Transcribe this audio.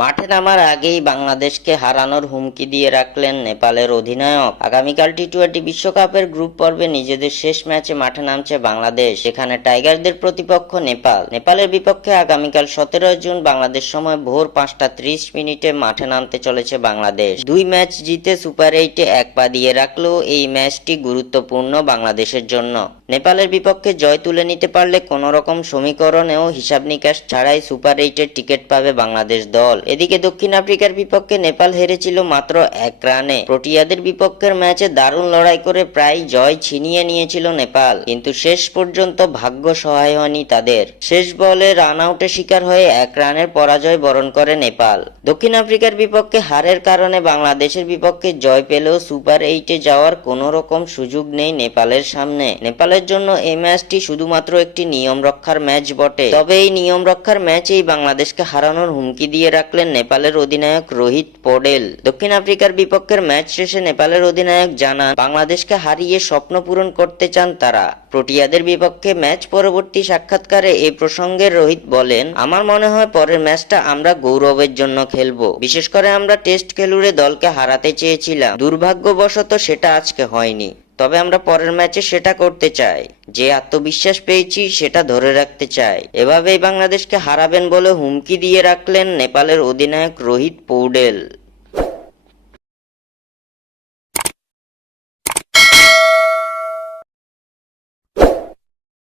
মাঠে নামার আগেই বাংলাদেশকে হারানোর হুমকি দিয়ে রাখলেন নেপালের অধিনায়ক। আগামীকাল টি-20 বিশ্বকাপের গ্রুপ পর্বে নিজেদের শেষ ম্যাচে মাঠে নামছে বাংলাদেশ। সেখানে টাইগারদের প্রতিপক্ষ নেপাল। নেপালের বিপক্ষে আগামীকাল 17 জুন বাংলাদেশ সময় ভোর 5টা 30 মিনিটে মাঠে নামতে চলেছে বাংলাদেশ। দুই ম্যাচ জিতে সুপার 8-এ এক পা দিয়ে রাখলেও এই ম্যাচটি গুরুত্বপূর্ণ বাংলাদেশের জন্য। নেপালের বিপক্ষে জয় তুলে নিতে পারলে কোন রকম সমীকরণেও হিসাব নিকাশ ছাড়াই সুপার 8-এর টিকিট পাবে বাংলাদেশ দল। এদিকে দক্ষিণ আফ্রিকার বিপক্ষে নেপাল হেরেছিল মাত্র 1 রানে। প্রোটিয়াদের বিপক্ষের ম্যাচে দারুণ লড়াই করে প্রায় জয় ছিনিয়ে নিয়েছিল নেপাল, কিন্তু শেষ পর্যন্ত ভাগ্য সহায় হয়নি তাদের। শেষ বলে রান আউটের শিকার হয়ে 1 রানের পরাজয় বরণ করে নেপাল। দক্ষিণ আফ্রিকার বিপক্ষে হারের কারণে বাংলাদেশের বিপক্ষে জয় পেলেও সুপার 8-এ যাওয়ার কোন রকম সুযোগ নেই নেপালের সামনে। নেপালের জন্য এই ম্যাচটি শুধুমাত্র একটি নিয়ম রক্ষার ম্যাচ বটে, তবে এই নিয়ম রক্ষার ম্যাচেই বাংলাদেশকে হারানোর হুমকি দিয়ে রাখলেন নেপালের অধিনায়ক রোহিত পৌডেল। দক্ষিণ আফ্রিকার বিপক্ষের ম্যাচ শেষে নেপালের অধিনায়ক জানান, বাংলাদেশকে হারিয়ে স্বপ্ন পূরণ করতে চান তারা। প্রোটিয়াদের বিপক্ষে ম্যাচ পরবর্তী সাক্ষাৎকারে এই প্রসঙ্গে রোহিত বলেন, আমার মনে হয় পরের ম্যাচটা আমরা গৌরবের জন্য খেলবো। বিশেষ করে আমরা টেস্ট খেলুড়ে দলকে হারাতে চেয়েছিলাম, দুর্ভাগ্যবশত সেটা আজকে হয়নি। তবে আমরা পরের ম্যাচে সেটা করতে চাই। যে আত্মবিশ্বাস পেয়েছি সেটা ধরে রাখতে চাই। এভাবেই বাংলাদেশকে হারাবেন বলে হুমকি দিয়ে রাখলেন নেপালের অধিনায়ক রোহিত পৌডেল।